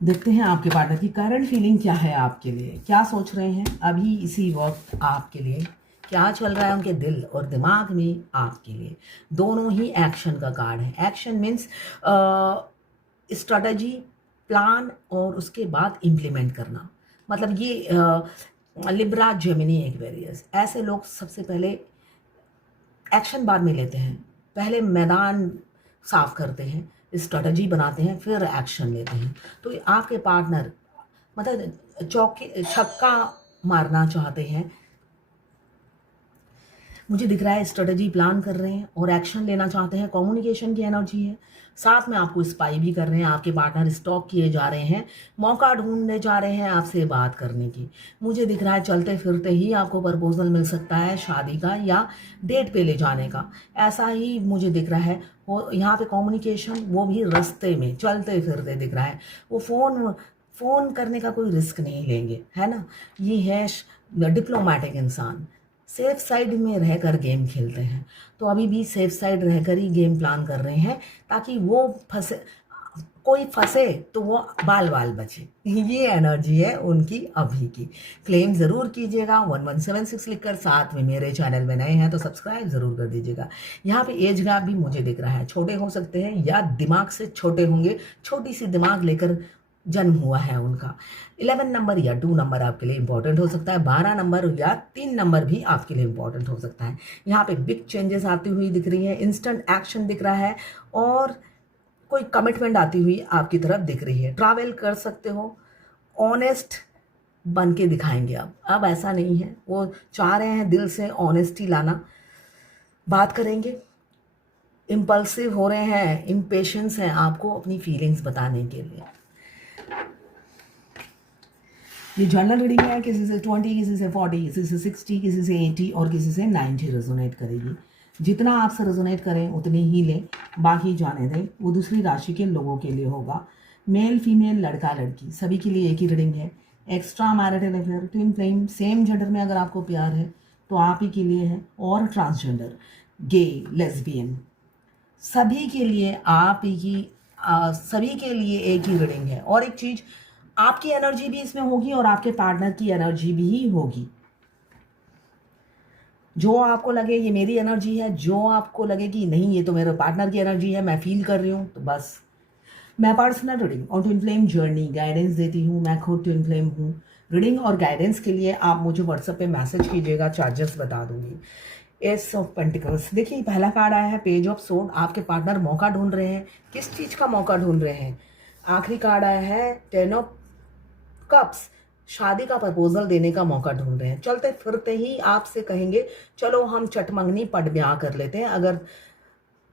देखते हैं आपके पार्टनर की करंट फीलिंग क्या है आपके लिए, क्या सोच रहे हैं अभी इसी वक्त आपके लिए, क्या चल रहा है उनके दिल और दिमाग में आपके लिए। दोनों ही एक्शन का कार्ड है। एक्शन मीन्स स्ट्रेटजी, प्लान और उसके बाद इम्प्लीमेंट करना। मतलब ये लिब्रा, जेमिनी, एक्वेरियस ऐसे लोग सबसे पहले एक्शन बाद में लेते हैं। पहले मैदान साफ करते हैं, स्ट्रेटजी बनाते हैं, फिर एक्शन लेते हैं। तो आपके पार्टनर मतलब चौके छक्का मारना चाहते हैं। मुझे दिख रहा है स्ट्रेटजी प्लान कर रहे हैं और एक्शन लेना चाहते हैं। कम्युनिकेशन की एनर्जी है। साथ में आपको स्पाई भी कर रहे हैं। आपके पार्टनर स्टॉक किए जा रहे हैं, मौका ढूंढने जा रहे हैं आपसे बात करने की। मुझे दिख रहा है चलते फिरते ही आपको प्रपोजल मिल सकता है शादी का या डेट पे ले जाने का। ऐसा ही मुझे दिख रहा है। वो यहाँ पे कम्युनिकेशन, वो भी रास्ते में चलते फिरते दिख रहा है। वो फ़ोन करने का कोई रिस्क नहीं लेंगे, है ना। ये है डिप्लोमेटिक इंसान। सेफ साइड में रहकर गेम खेलते हैं। तो अभी भी सेफ साइड रहकर ही गेम प्लान कर रहे हैं, ताकि वो फंसे, कोई फंसे तो वो बाल बाल बचे। ये एनर्जी है उनकी अभी की। क्लेम ज़रूर कीजिएगा 1176 लिखकर। साथ में मेरे चैनल में नए हैं तो सब्सक्राइब ज़रूर कर दीजिएगा। यहाँ पे एज गैप भी मुझे दिख रहा है। छोटे हो सकते हैं या दिमाग से छोटे होंगे। छोटी सी दिमाग लेकर जन्म हुआ है उनका। 11 नंबर या 2 नंबर आपके लिए इंपॉर्टेंट हो सकता है। 12 नंबर या 3 नंबर भी आपके लिए इंपॉर्टेंट हो सकता है। यहाँ पे बिग चेंजेस आती हुई दिख रही है। इंस्टेंट एक्शन दिख रहा है और कोई कमिटमेंट आती हुई आपकी तरफ दिख रही है। ट्रैवल कर सकते हो। ऑनेस्ट बन के दिखाएंगे अब ऐसा नहीं है। वो चाह रहे हैं दिल से ऑनेस्टी लाना। बात करेंगे। इम्पल्सिव हो रहे हैं, इम्पेशेंस हैं आपको अपनी फीलिंग्स बताने के लिए। ये जनरल रीडिंग है। किसी से 20, किसी से 40, किसी से 60, किसी से 80 और किसी से 90 रेजोनेट करेगी। जितना आपसे रेजोनेट करें उतनी ही लें, बाकी जाने दें। वो दूसरी राशि के लोगों के लिए होगा। मेल फीमेल, लड़का लड़की, सभी के लिए एक ही रीडिंग है। Extra marital affair, twin flame, same gender में अगर आपको प्यार है तो आप ही के लिए है। और ट्रांसजेंडर, गे, लेस्बियन, सभी के लिए आप ही की सभी के लिए एक ही रीडिंग है। और एक चीज़, आपकी एनर्जी भी इसमें होगी और आपके पार्टनर की एनर्जी भी होगी। जो आपको लगे ये मेरी एनर्जी है, जो आपको लगे कि नहीं ये तो मेरे पार्टनर की एनर्जी है, मैं फील कर रही हूँ, तो बस। मैं पर्सनल रीडिंग और ट्विन फ्लेम जर्नी गाइडेंस देती हूँ। मैं खुद ट्विन फ्लेम हूँ। रीडिंग और गाइडेंस के लिए आप मुझे व्हाट्सएप पे मैसेज कीजिएगा, चार्जेस बता दूंगी। एस ऑफ पेंटिकल्स, देखिए पहला कार्ड आया है पेज ऑफ सोर्ड। आपके पार्टनर मौका ढूंढ रहे हैं। किस चीज़ का मौका ढूंढ रहे हैं? आखिरी कार्ड आया है 10 ऑफ कप्स, शादी का प्रपोजल देने का मौका ढूंढ रहे हैं। चलते फिरते ही आपसे कहेंगे चलो हम चटमंगनी पट ब्याह कर लेते हैं। अगर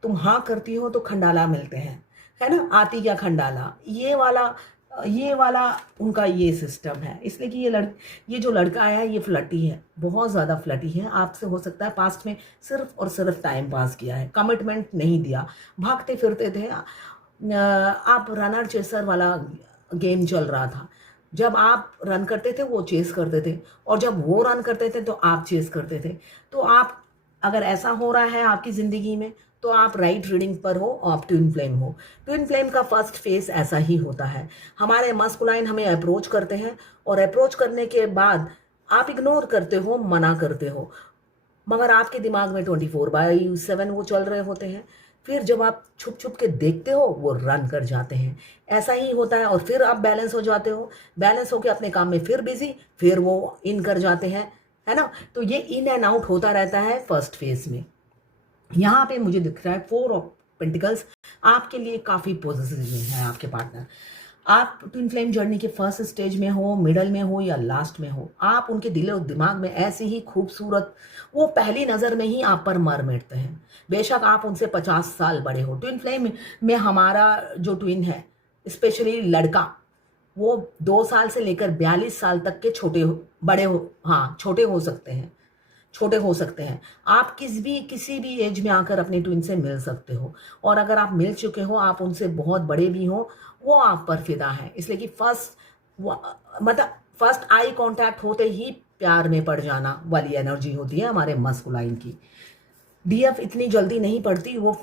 तुम हाँ करती हो तो खंडाला मिलते हैं, है ना। आती क्या खंडाला, ये वाला उनका ये सिस्टम है। इसलिए कि ये जो लड़का है ये फ्लटी है, बहुत ज़्यादा फ्लटी है आपसे। हो सकता है पास्ट में सिर्फ और सिर्फ टाइम पास किया है, कमिटमेंट नहीं दिया, भागते फिरते थे आप। रनर चेसर वाला गेम चल रहा था। जब आप रन करते थे वो चेस करते थे, और जब वो रन करते थे तो आप चेस करते थे। तो आप, अगर ऐसा हो रहा है आपकी ज़िंदगी में, तो आप राइट रीडिंग पर हो, आप ट्विन फ्लेम हो। ट्विन फ्लेम का फर्स्ट फेस ऐसा ही होता है। हमारे मस्कुलाइन हमें अप्रोच करते हैं और अप्रोच करने के बाद आप इग्नोर करते हो, मना करते हो, मगर आपके दिमाग में 24/7 वो चल रहे होते हैं। फिर जब आप छुप छुप के देखते हो वो रन कर जाते हैं। ऐसा ही होता है और फिर आप बैलेंस हो जाते हो। बैलेंस होके अपने काम में फिर बिजी, फिर वो इन कर जाते हैं, है ना। तो ये इन एंड आउट होता रहता है फर्स्ट फेज में। यहाँ पे मुझे दिख रहा है 4 ऑफ पेंटिकल्स। आपके लिए काफ़ी पॉजिटिव है आपके पार्टनर। आप ट्विन फ्लेम जर्नी के फर्स्ट स्टेज में हो, मिडल में हो या लास्ट में हो, आप उनके दिल और दिमाग में ऐसी ही खूबसूरत, वो पहली नज़र में ही आप पर मर मिटते हैं। बेशक आप उनसे 50 साल बड़े हो। ट्विन फ्लेम में हमारा जो ट्विन है, स्पेशली लड़का, वो 2 साल से लेकर 42 साल तक के बड़े हो, हाँ छोटे हो सकते हैं, छोटे हो सकते हैं। आप किसी भी एज में आकर अपने ट्विन से मिल सकते हो। और अगर आप मिल चुके हो, आप उनसे बहुत बड़े भी हो, वो आप पर फिदा है। इसलिए कि मतलब फर्स्ट आई कांटेक्ट होते ही प्यार में पड़ जाना वाली एनर्जी होती है हमारे मस्कुलाइन की। डीएफ इतनी जल्दी नहीं पड़ती, वो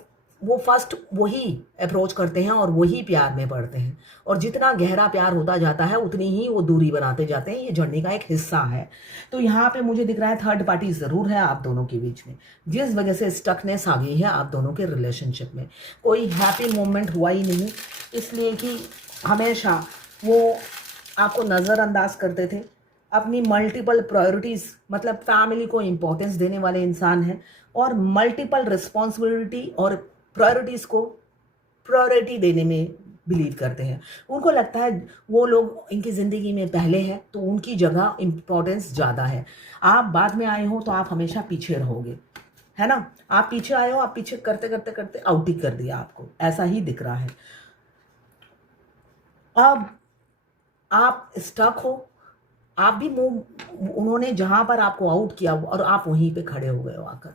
वो फर्स्ट वही अप्रोच करते हैं और वही प्यार में पड़ते हैं, और जितना गहरा प्यार होता जाता है उतनी ही वो दूरी बनाते जाते हैं। ये जर्नी का एक हिस्सा है। तो यहाँ पे मुझे दिख रहा है थर्ड पार्टी ज़रूर है आप दोनों के बीच में, जिस वजह से स्टकनेस आ गई है आप दोनों के रिलेशनशिप में। कोई हैप्पी मोमेंट हुआ ही नहीं, इसलिए कि हमेशा वो आपको नज़रअंदाज करते थे। अपनी मल्टीपल प्रायोरिटीज़, मतलब फैमिली को इम्पोर्टेंस देने वाले इंसान हैं, और मल्टीपल रिस्पॉन्सिबिलिटी और प्रायोरिटीज़ को प्रायोरिटी देने में बिलीव करते हैं। उनको लगता है वो लोग इनकी ज़िंदगी में पहले हैं तो उनकी जगह इम्पोर्टेंस ज़्यादा है। आप बाद में आए हो तो आप हमेशा पीछे रहोगे, है ना। आप पीछे आए हो, आप पीछे करते करते करते आउट ही कर दिया आपको, ऐसा ही दिख रहा है। अब आप स्टक हो, आप भी मूव, उन्होंने जहाँ पर आपको आउट किया और आप वहीं पे खड़े हो गए हो, आकर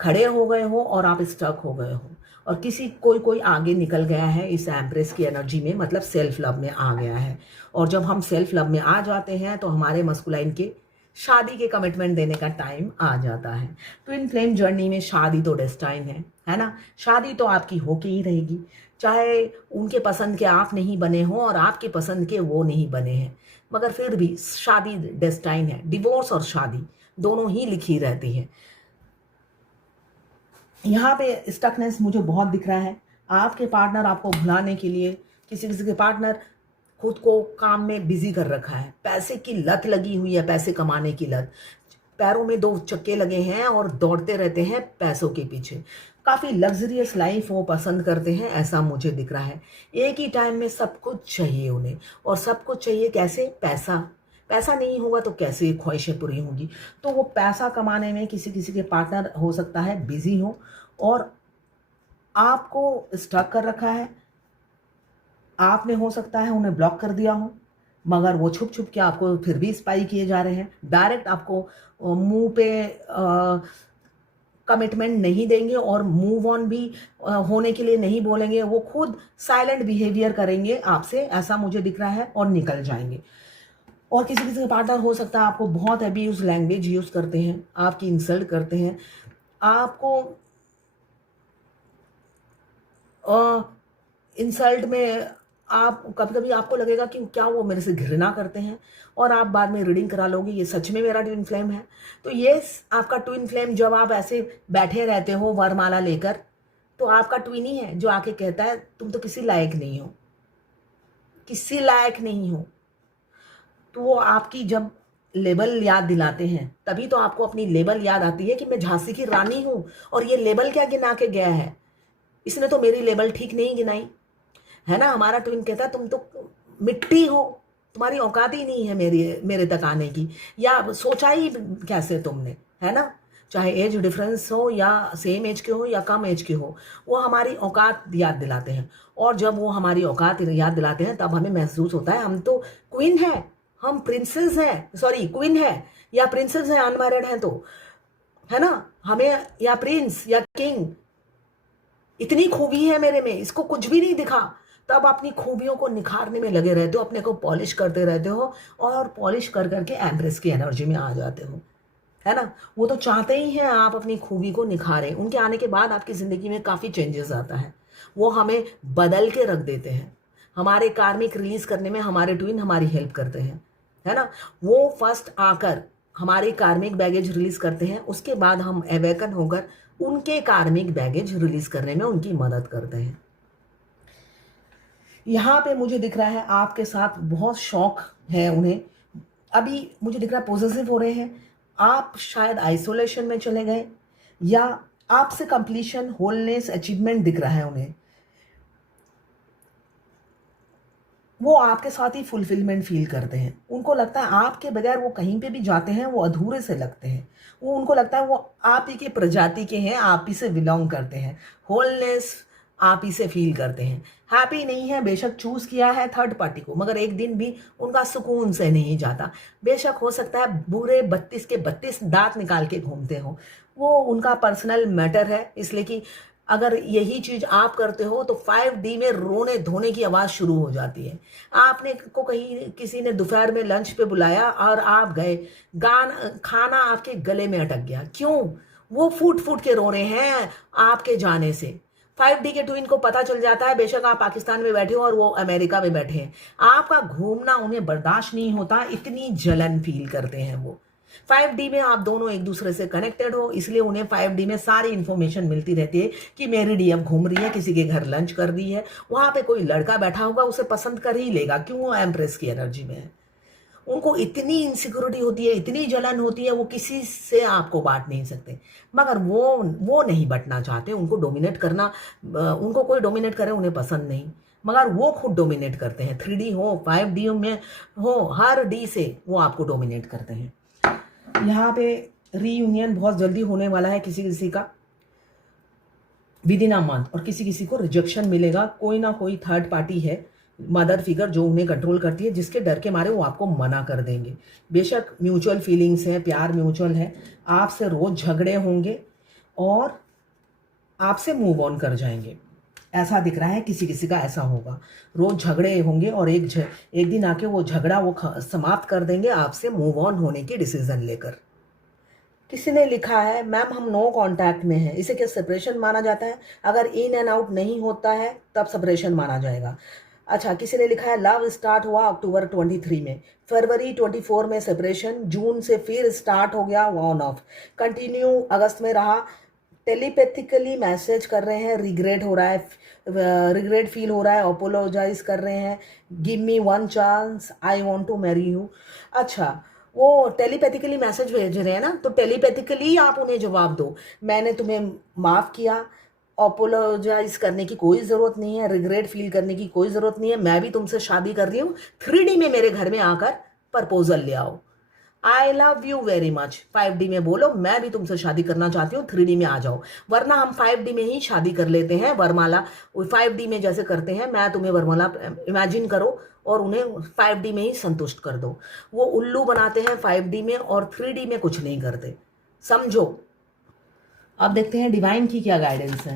खड़े हो गए हो और आप स्टक हो गए हो, और किसी कोई आगे निकल गया है इस एम्प्रेस की एनर्जी में, मतलब सेल्फ लव में आ गया है। और जब हम सेल्फ लव में आ जाते हैं तो हमारे मस्कुलाइन के शादी के कमिटमेंट देने का टाइम आ जाता है। ट्विन फ्लेम जर्नी में शादी तो डेस्टाइन है ना। शादी तो आपकी होके ही रहेगी, चाहे उनके पसंद के आप नहीं बने हो और आपके पसंद के वो नहीं बने हैं, मगर फिर भी शादी डेस्टाइन है। डिवोर्स और शादी दोनों ही लिखी रहती है। यहाँ पे स्टकनेस मुझे बहुत दिख रहा है। आपके पार्टनर आपको भुलाने के लिए, किसी किसी के पार्टनर खुद को काम में बिजी कर रखा है, पैसे की लत लगी हुई है, पैसे कमाने की लत, पैरों में दो चक्के लगे हैं और दौड़ते रहते हैं पैसों के पीछे। काफ़ी लग्जरियस लाइफ वो पसंद करते हैं, ऐसा मुझे दिख रहा है। एक ही टाइम में सब कुछ चाहिए उन्हें, और सब कुछ चाहिए कैसे? पैसा। पैसा नहीं होगा तो कैसे ख्वाहिशें पूरी होंगी। तो वो पैसा कमाने में किसी किसी के पार्टनर हो सकता है बिजी हो और आपको स्टक कर रखा है। आपने हो सकता है उन्हें ब्लॉक कर दिया हो, मगर वो छुप छुप के आपको फिर भी स्पाई किए जा रहे हैं। डायरेक्ट आपको मुंह पे कमिटमेंट नहीं देंगे और मूव ऑन भी होने के लिए नहीं बोलेंगे। वो खुद साइलेंट बिहेवियर करेंगे आपसे, ऐसा मुझे दिख रहा है, और निकल जाएंगे। और किसी किसी का पार्टनर हो सकता है आपको बहुत अब्यूज लैंग्वेज यूज़ करते हैं, आपकी इंसल्ट करते हैं, आपको इंसल्ट में आप कभी कभी आपको लगेगा कि क्या वो मेरे से घृणा करते हैं, और आप बाद में रीडिंग करा लोगे ये सच में मेरा ट्विन फ्लेम है। तो ये आपका ट्विन फ्लेम, जब आप ऐसे बैठे रहते हो वरमाला लेकर, तो आपका ट्विन ही है जो आके कहता है तुम तो किसी लायक नहीं हो, किसी लायक नहीं हो। तो वो आपकी जब लेबल याद दिलाते हैं तभी तो आपको अपनी लेबल याद आती है कि मैं झांसी की रानी हूँ, और ये लेबल क्या गिना के गया है, इसने तो मेरी लेबल ठीक नहीं गिनाई, है ना। हमारा ट्विन कहता है तुम तो मिट्टी हो, तुम्हारी औकात ही नहीं है मेरे तक आने की, या सोचा ही कैसे तुमने, है ना। चाहे एज डिफरेंस हो या सेम एज के हो या कम एज के हो, वो हमारी औकात याद दिलाते हैं। और जब वो हमारी औकात याद दिलाते हैं तब हमें महसूस होता है हम तो क्वीन है, हम प्रिंसेस हैं, सॉरी क्वीन है या प्रिंसेस है, अनमैरिड हैं तो, है ना। हमें या प्रिंस या किंग, इतनी खूबी है मेरे में, इसको कुछ भी नहीं दिखा। तब अपनी खूबियों को निखारने में लगे रहते हो, अपने को पॉलिश करते रहते हो, और पॉलिश कर करके एम्प्रेस की एनर्जी में आ जाते हो, है ना। वो तो चाहते ही हैं आप अपनी खूबी को निखारें। उनके आने के बाद आपकी ज़िंदगी में काफ़ी चेंजेस आता है, वो हमें बदल के रख देते हैं। हमारे कार्मिक रिलीज करने में हमारे ट्विन हमारी हेल्प करते हैं, है ना। वो फर्स्ट आकर हमारे कार्मिक बैगेज रिलीज करते हैं, उसके बाद हम अवेकन होकर उनके कार्मिक बैगेज रिलीज करने में उनकी मदद करते हैं। यहाँ पे मुझे दिख रहा है आपके साथ बहुत शौक है उन्हें। अभी मुझे दिख रहा है पॉजिटिव हो रहे हैं, आप शायद आइसोलेशन में चले गए, या आपसे कंप्लीशन, होलनेस, अचीवमेंट दिख रहा है उन्हें। वो आपके साथ ही फुलफिलमेंट फील करते हैं। उनको लगता है आपके बगैर वो कहीं पे भी जाते हैं वो अधूरे से लगते हैं। वो उनको लगता है वो आप ही के प्रजाति के हैं, आप ही से बिलोंग करते हैं। होलनेस आप ही से फील करते हैं। हैप्पी नहीं है, बेशक चूज़ किया है थर्ड पार्टी को, मगर एक दिन भी उनका सुकून से नहीं जाता। बेशक हो सकता है बुरे 32 के 32 दांत निकाल के घूमते हो, वो उनका पर्सनल मैटर है। इसलिए कि अगर यही चीज़ आप करते हो तो 5D में रोने धोने की आवाज़ शुरू हो जाती है। आपने को कहीं किसी ने दोपहर में लंच पे बुलाया और आप गए, खाना आपके गले में अटक गया, क्यों? वो फूट फूट के रो रहे हैं आपके जाने से। 5D के ट्विन को पता चल जाता है, बेशक आप पाकिस्तान में बैठे हो और वो अमेरिका में बैठे हैं, आपका घूमना उन्हें बर्दाश्त नहीं होता, इतनी जलन फील करते हैं वो। 5D में आप दोनों एक दूसरे से कनेक्टेड हो, इसलिए उन्हें 5D में सारी इंफॉर्मेशन मिलती रहती है कि मेरी डीएम घूम रही है, किसी के घर लंच कर रही है, वहां पे कोई लड़का बैठा होगा, उसे पसंद कर ही लेगा, क्यों? वो एम्प्रेस की एनर्जी में है। उनको इतनी इनसिक्योरिटी होती है, इतनी जलन होती है, वो किसी से आपको बांट नहीं सकते। मगर वो नहीं बंटना चाहते, उनको डोमिनेट करना, उनको कोई डोमिनेट करे उन्हें पसंद नहीं, मगर वो खुद डोमिनेट करते हैं। 3D हो, 5D में हो, हर डी से वो आपको डोमिनेट करते हैं। यहाँ पे रीयूनियन बहुत जल्दी होने वाला है किसी किसी का, विद इन अ मंथ, और किसी किसी को रिजेक्शन मिलेगा। कोई ना कोई थर्ड पार्टी है, मदर फिगर, जो उन्हें कंट्रोल करती है, जिसके डर के मारे वो आपको मना कर देंगे। बेशक म्यूचुअल फीलिंग्स है, प्यार म्यूचुअल है, आपसे रोज झगड़े होंगे और आपसे मूव ऑन कर जाएंगे, ऐसा दिख रहा है। किसी किसी का ऐसा होगा, रोज झगड़े होंगे और एक दिन आके वो झगड़ा वो समाप्त कर देंगे, आपसे मूव ऑन होने की डिसीजन लेकर। किसी ने लिखा है, मैम हम नो कांटेक्ट में हैं, इसे क्या सेपरेशन माना जाता है? अगर इन एंड आउट नहीं होता है तब सेपरेशन माना जाएगा। अच्छा, किसी ने लिखा है, लव स्टार्ट हुआ अक्टूबर 23 में, फरवरी 24 में सेपरेशन, जून से फिर स्टार्ट हो गया ऑन ऑफ, कंटिन्यू अगस्त में रहा, टेलीपैथिकली मैसेज कर रहे हैं, रिग्रेट हो रहा है, रिग्रेट फील हो रहा है, अपोलोजाइज कर रहे हैं, give me one chance, I want to marry you. अच्छा, वो टेलीपैथिकली मैसेज भेज रहे हैं ना, तो टेलीपैथिकली आप उन्हें जवाब दो, मैंने तुम्हें माफ़ किया, अपोलोजाइज करने की कोई ज़रूरत नहीं है, रिग्रेट फील करने की कोई ज़रूरत नहीं है, मैं भी तुमसे शादी कर रही हूँ, 3D में मेरे घर में आकर प्रपोजल ले आओ, I love you very much. 5D में बोलो, मैं भी तुमसे शादी करना चाहती हूँ, 3D में आ जाओ, वरना हम 5D में ही शादी कर लेते हैं, वरमाला 5D में जैसे करते हैं, मैं तुम्हें वरमाला इमेजिन करो और उन्हें 5D में ही संतुष्ट कर दो। वो उल्लू बनाते हैं 5D में और 3D में कुछ नहीं करते, समझो। अब देखते हैं डिवाइन की क्या गाइडेंस है।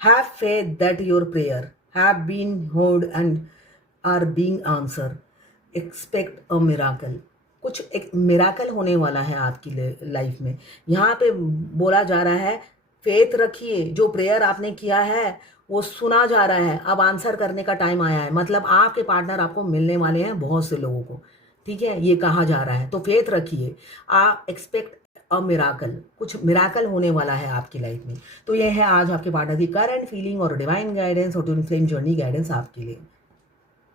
Have faith that your prayer have been heard and are being answer, expect a miracle. कुछ एक मिराकल होने वाला है आपकी लाइफ में। यहाँ पे बोला जा रहा है, फेथ रखिए, जो प्रेयर आपने किया है वो सुना जा रहा है, अब आंसर करने का टाइम आया है, मतलब आपके पार्टनर आपको मिलने वाले हैं, बहुत से लोगों को, ठीक है, ये कहा जा रहा है। तो फेथ रखिए, आप एक्सपेक्ट अ मिराकल, कुछ मिराकल होने वाला है आपकी लाइफ में। तो ये है आज आपके पार्टनर की करंट फीलिंग और डिवाइन गाइडेंस और ट्विन फ्लेम जर्नी गाइडेंस आपके लिए।